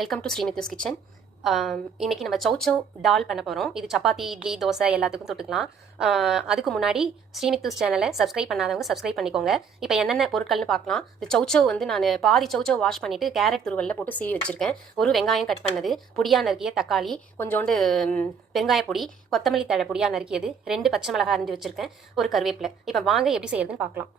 Welcome to ஸ்ரீமித்யூஸ் kitchen. இன்றைக்கி நம்ம சௌச்சௌ டால் பண்ண போகிறோம். இது சப்பாத்தி, இட்லி, தோசை எல்லாத்துக்கும் தொட்டுக்கலாம். அதுக்கு முன்னாடி ஸ்ரீமித்யூஸ் சேனலை சப்ஸ்கிரைப் பண்ணாதவங்க சப்ஸ்கிரைப் பண்ணிக்கோங்க. இப்போ என்னென்ன பொருட்கள்னு பார்க்கலாம். இந்த சௌச்சௌ வந்து நான் பாதி சௌச்சௌ வாஷ் பண்ணிவிட்டு கேரட் துருவலில் போட்டு சீவி வச்சுருக்கேன். ஒரு வெங்காயம் கட் பண்ணது, பொடியாக நறுக்கிய தக்காளி, கொஞ்சோண்டு பெருங்காய பொடி, கொத்தமல்லி தழை பொடியாக நறுக்கியது, 2 பச்சை மிளகாய் அரிஞ்சு வச்சுருக்கேன், ஒரு கருவேப்பிலை. இப்போ வாங்க எப்படி செய்யறதுன்னு பார்க்கலாம்.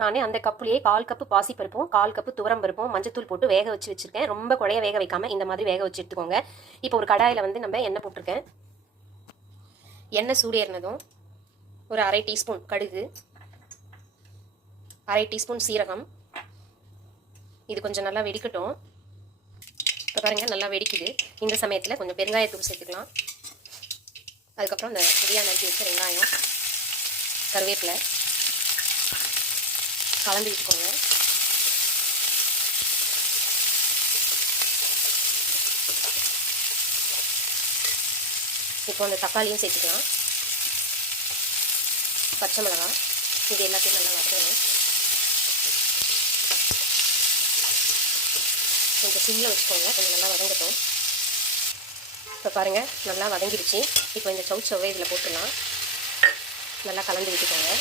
நானே அந்த கப்புலேயே 1/4 கப்பு பாசிப்பருப்பும் 1/4 கப்பு துவரம் பருப்பும் மஞ்சத்தூள் போட்டு வேக வச்சு வச்சுருக்கேன். ரொம்ப குழைய வேக வைக்காமல் இந்த மாதிரி வேக வச்சு எடுத்துக்கோங்க. இப்போ ஒரு கடாயில் வந்து நம்ம எண்ணெய் போட்டிருக்கேன். எண்ணெய் சூடேறினதும் ஒரு 1/2 டீஸ்பூன் கடுகு, 1/2 டீஸ்பூன் சீரகம். இது கொஞ்சம் நல்லா வெடிக்கட்டும். இப்போ பாருங்கள், நல்லா வெடிக்குது. இந்த சமயத்தில் கொஞ்சம் பெருங்காயத்தூள் சேர்த்துக்கலாம். அதுக்கப்புறம் இந்த பொடியாக நறுக்கி வச்ச வெங்காயம், கருவேப்பிலை கலந்து விட்டுக்கோங்க. இப்போ அந்த தக்காளியும் சேர்த்துக்கலாம், பச்சை மிளகாய், இது எல்லாத்தையும் நல்லா வதக்கணும். கொஞ்சம் சிம்மில் வச்சுக்கோங்க, கொஞ்சம் நல்லா வதங்கட்டும். இப்போ பாருங்கள், நல்லா வதங்கிடுச்சு. இப்போ இந்த சௌச்சௌவை இதில் போட்டுடலாம். நல்லா கலந்து விட்டுக்கோங்க.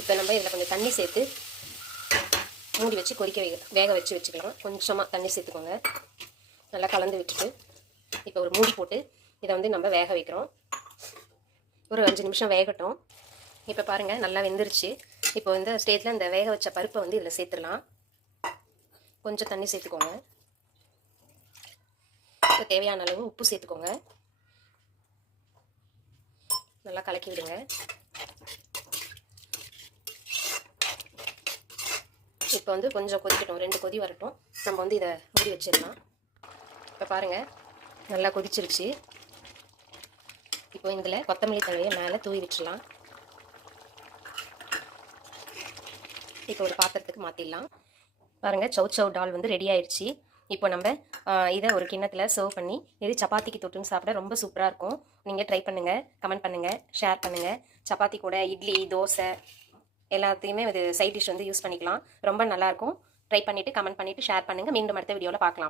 இப்போ நம்ம இதில் கொஞ்சம் தண்ணி சேர்த்து மூடி வச்சு கொதிக்க வேக வச்சு வச்சுக்கலாம். கொஞ்சமாக தண்ணி சேர்த்துக்கோங்க. நல்லா கலந்து விட்டுட்டு இப்போ ஒரு மூடி போட்டு இதை வந்து நம்ம வேக வைக்கிறோம். ஒரு 5 நிமிஷம் வேகட்டும். இப்போ பாருங்கள், நல்லா வெந்துருச்சு. இப்போ இந்த ஸ்டேஜில் இந்த வேக வச்ச பருப்பை வந்து இதில் சேர்த்துடலாம். கொஞ்சம் தண்ணி சேர்த்துக்கோங்க. இப்போ தேவையான அளவு உப்பு சேர்த்துக்கோங்க. நல்லா கலக்கி விடுங்க. இப்போ வந்து கொஞ்சம் கொதிக்கட்டும், 2 கொதி வரட்டும். நம்ம வந்து இதை மூடி வச்சிடலாம். இப்போ பாருங்கள், நல்லா கொதிச்சிருச்சு. இப்போ இதில் கொத்தமல்லி தழையை மேலே தூவி விட்டுடலாம். இப்போ ஒரு பாத்திரத்துக்கு மாற்றிடலாம். பாருங்கள், சௌச்சௌ டால் வந்து ரெடி ஆயிடுச்சு. இப்போ நம்ம இதை ஒரு கிண்ணத்தில் சர்வ் பண்ணி இது சப்பாத்திக்கு தொட்டுன்னு சாப்பிட ரொம்ப சூப்பராக இருக்கும். நீங்கள் ட்ரை பண்ணுங்கள், கமெண்ட் பண்ணுங்கள், ஷேர் பண்ணுங்கள். சப்பாத்தி கூட இட்லி, தோசை எல்லாத்தையுமே இது சைட் டிஷ் வந்து யூஸ் பண்ணிக்கலாம். ரொம்ப நல்லாயிருக்கும். ட்ரை பண்ணிவிட்டு கமெண்ட் பண்ணிவிட்டு ஷேர் பண்ணுங்கள். மீண்டும் அடுத்த வீடியோவில் பார்க்கலாம்.